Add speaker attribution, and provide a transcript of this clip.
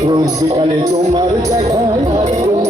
Speaker 1: রোজ বিকালে তোমার দেখায়